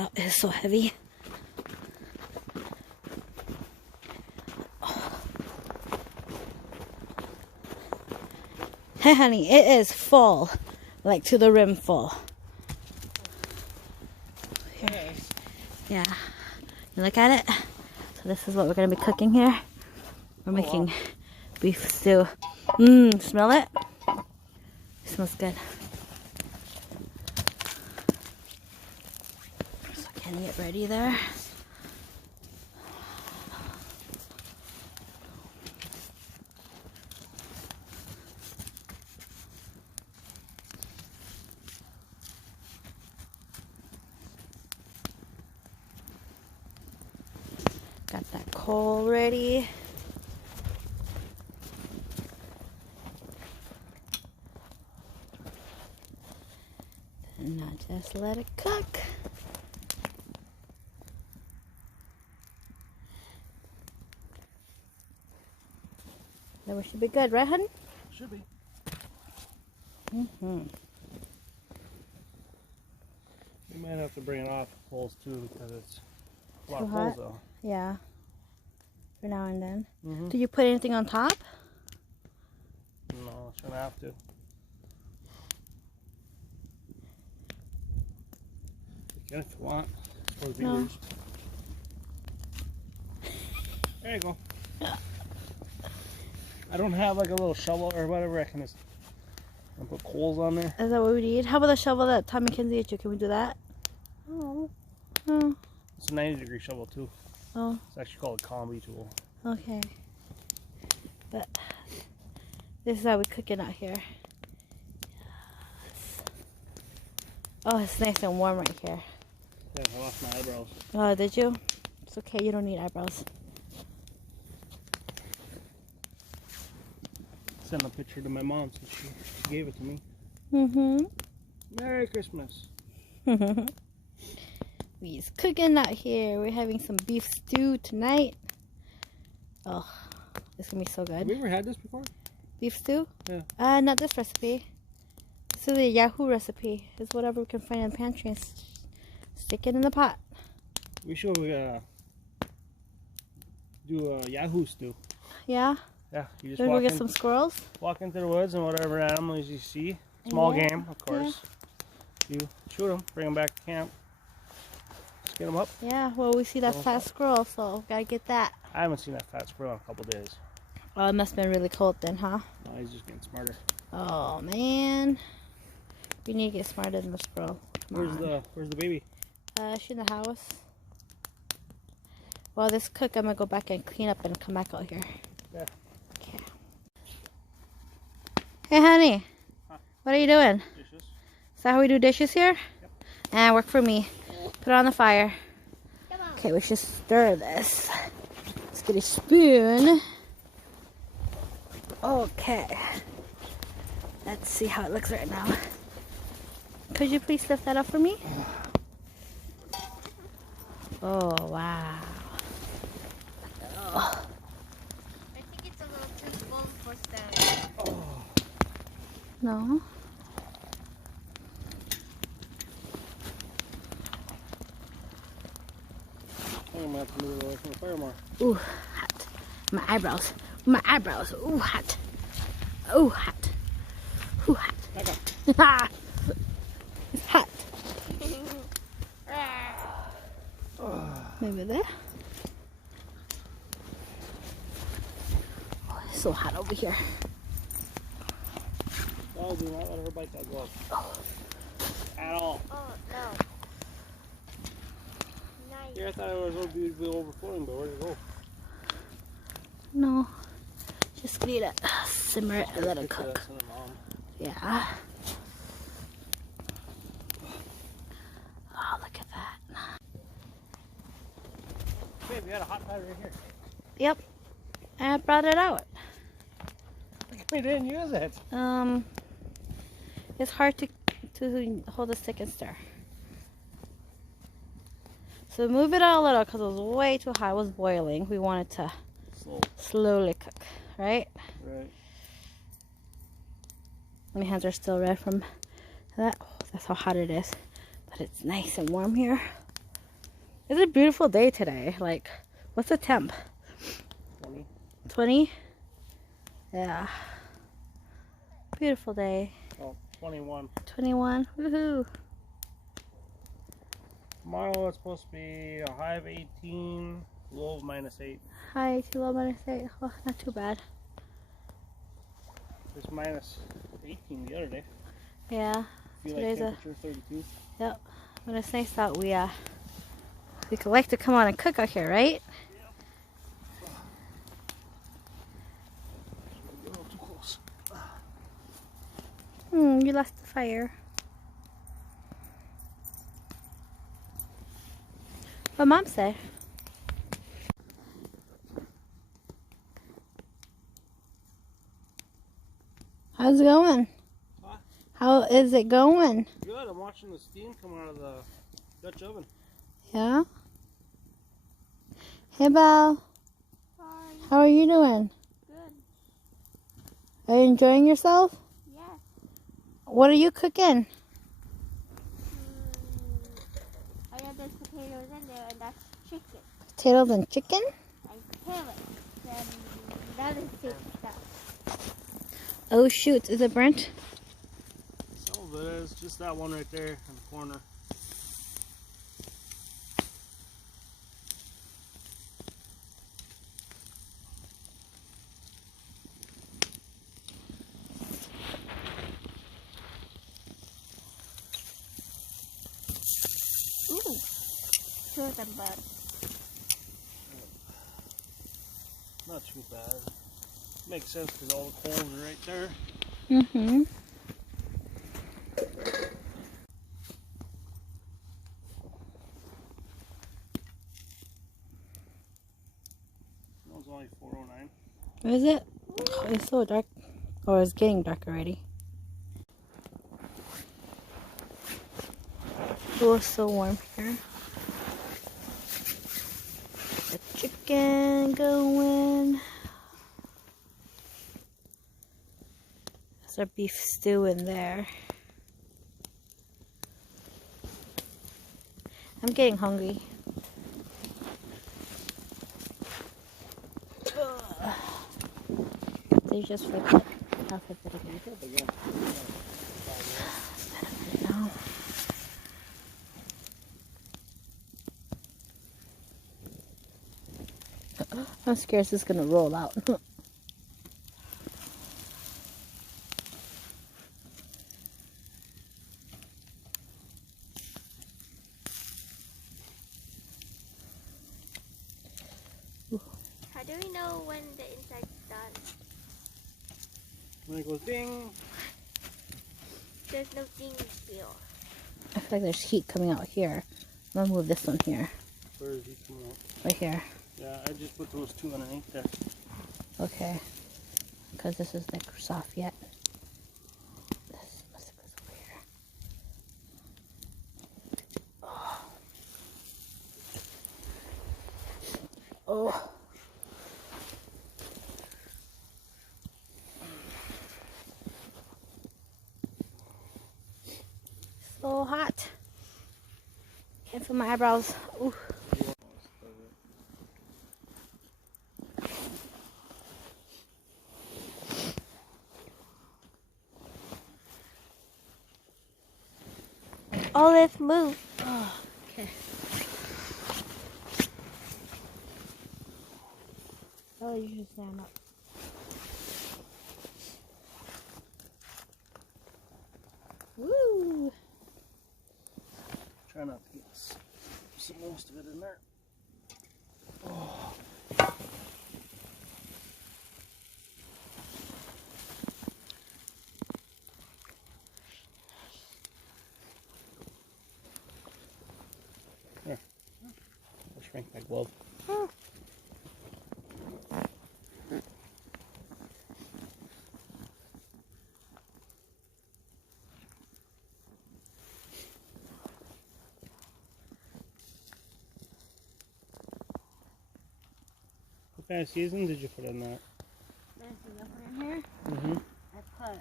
out is so heavy. Hey honey, it is full. Like to the rim full. Here. Yeah. You look at it? So this is what we're going to be cooking here. We're making beef stew. Smell it? It smells good. So getting it ready there. Got that coal ready. And now just let it cook. Then we should be good, right, honey? Should be. We might have to bring it off the poles too because it's a lot too of hot. poles though. Yeah. For now and then. Did you put anything on top? No, shouldn't have to. You can if you want. For the No. viewers. There you go. I don't have like a little shovel or whatever. I can just put coals on there. Is that what we need? How about the shovel that Tom McKenzie gave you? Can we do that? Oh. Oh. It's a 90-degree shovel too. Oh. It's actually called a combi tool. Okay. But this is how we cook it out here. Yes. Oh, it's nice and warm right here. Yeah, I lost my eyebrows. Oh, did you? It's okay. You don't need eyebrows. Sent a picture to my mom since she gave it to me. Merry Christmas. We's cooking out here. We're having some beef stew tonight. Oh, it's gonna be so good. Have you ever had this before? Beef stew? Yeah. Not this recipe. This is the Yahoo recipe. It's whatever we can find in the pantry and stick it in the pot. We should do a Yahoo stew. Yeah? Yeah, you just Should we go get some squirrels? walk into the woods and whatever animals you see, small game, of course. You shoot them, bring them back to camp. Just get them up. Yeah, well, we see that fat squirrel, so gotta get that. I haven't seen that fat squirrel in a couple days. Oh, it must have been really cold then, huh? No, he's just getting smarter. Oh, man. We need to get smarter than the squirrel. Where's the baby? She's in the house. Well, this cook, I'm gonna go back and clean up and come back out here. Yeah. Okay. Hey, honey. Huh? What are you doing? Dishes. Is that how we do dishes here? Yep. And work for me. Put it on the fire. Okay, we should stir this. Let's get a spoon. Okay. Let's see how it looks right now. Could you please lift that up for me? Oh, wow. Oh. I think it's a little too full for Stan. Oh. No. I'm gonna have to move it away from the fire more. Ooh, hot. My eyebrows. My eyebrows. Ooh, hot. Ooh, hot. Ooh, hot. It's hot. Maybe there. Oh, it's so hot over here. Oh, do not let her bite that glove. Oh. At all. Oh, no. Nice. Here, I thought it was so beautifully overflowing, but where'd it go? No. Just need to simmer it and let it Picture cook. that, send it, Mom. Yeah. Oh, look at that. Babe, we had a hot pad right here. Yep. I brought it out. We didn't use it. It's hard to hold a stick and stir. So move it out a little because it was way too hot. It was boiling. We wanted to slowly cook, right? Right. My hands are still red from that. Oh, that's how hot it is. But it's nice and warm here. It's a beautiful day today. Like, what's the temp? 20. 20? Yeah. Beautiful day. Oh, 21. 21. Woohoo. Tomorrow it's supposed to be a high of 18, low of -8. Hi, too low -8. Oh, not too bad. It's -18 the other day. Yeah. Feel Today's like temperature 32. Yep. But it's nice that we could like to come on and cook out here, right? A little too close. You lost the fire. What Mom say? How's it going? Huh? How is it going? Good. I'm watching the steam come out of the Dutch oven. Yeah? Hey, Belle. Hi. How are you doing? Good. Are you enjoying yourself? Yeah. What are you cooking? I have those potatoes in there, and that's chicken. Potatoes and chicken? And carrots. And that is soup stuff. Oh, shoot. Is it burnt? Some of it is. Just that one right there in the corner. Ooh. Two of them burnt. Not too bad. Makes sense because all the coals are right there. Mm-hmm. That was only 409. Is it? Oh, it's so dark. Or it's getting dark already. Oh, it's so warm here. The chicken going. There's our beef stew in there. I'm getting hungry. Ugh. They just flipped it. I'll flip it again. No. I'm scared this is gonna roll out. How do we know when the inside's done? When it goes ding. There's no ding feel. I feel like there's heat coming out here. I'm gonna move this one here. Where is he coming out? Right here. Yeah, I just put those two underneath there. Okay. Because this is like soft yet. This must go over here. Oh. Oh. So hot. Can't feel my eyebrows. Ooh. Oh, let's move. Oh, okay. Oh, you should stand up. Woo! Try not to get some most of it in there. Oh. Here. I'll shrink my glove. What kind of season did you put in that? There's the upper in here. Mm-hmm. I put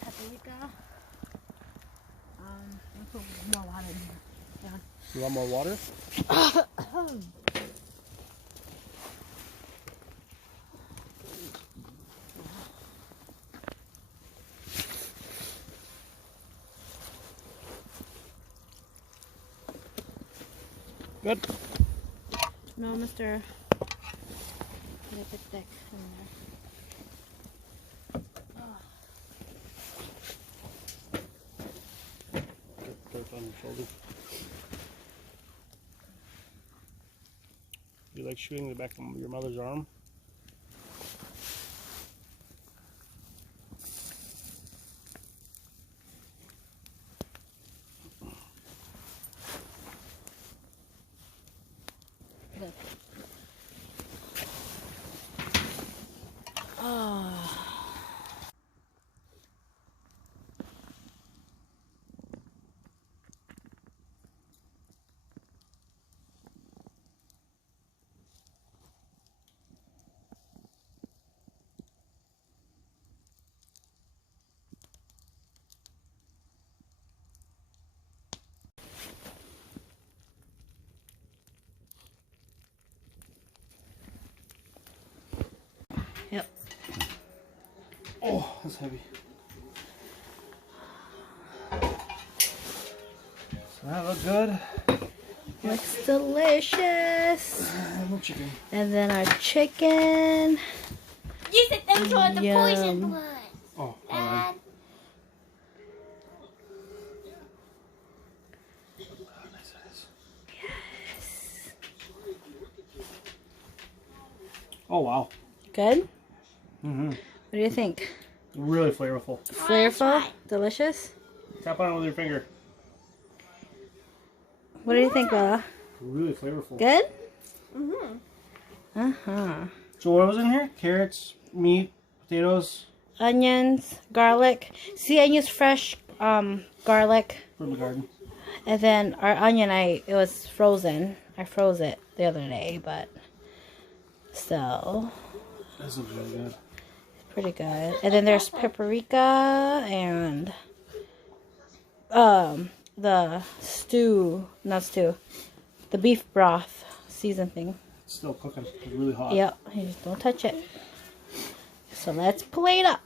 paprika. I put more water in here. down. You want more water? Good. No, Mr. Get a bit thick in there. Get dirt on your shoulder. You like shooting the back of your mother's arm? Good. Oh. Yep. Oh, that's heavy. So that looks good. Looks delicious. No chicken. And then our chicken. You said those were the poison Yum. ones. Oh, Dad. oh wow. Good? Mm-hmm. What do you think? Really flavorful. Flavorful? Delicious? Tap on it with your finger. What do you think, Bella? Really flavorful. Good? Mm-hmm. Uh-huh. So what was in here? Carrots, meat, potatoes. Onions, garlic. See, I used fresh garlic. From the garden. And then our onion, it was frozen. I froze it the other day, but so This looks really good. pretty good. And then there's paprika and the the beef broth season thing. It's still cooking. It's really hot. Yep, you just don't touch it. So let's plate up.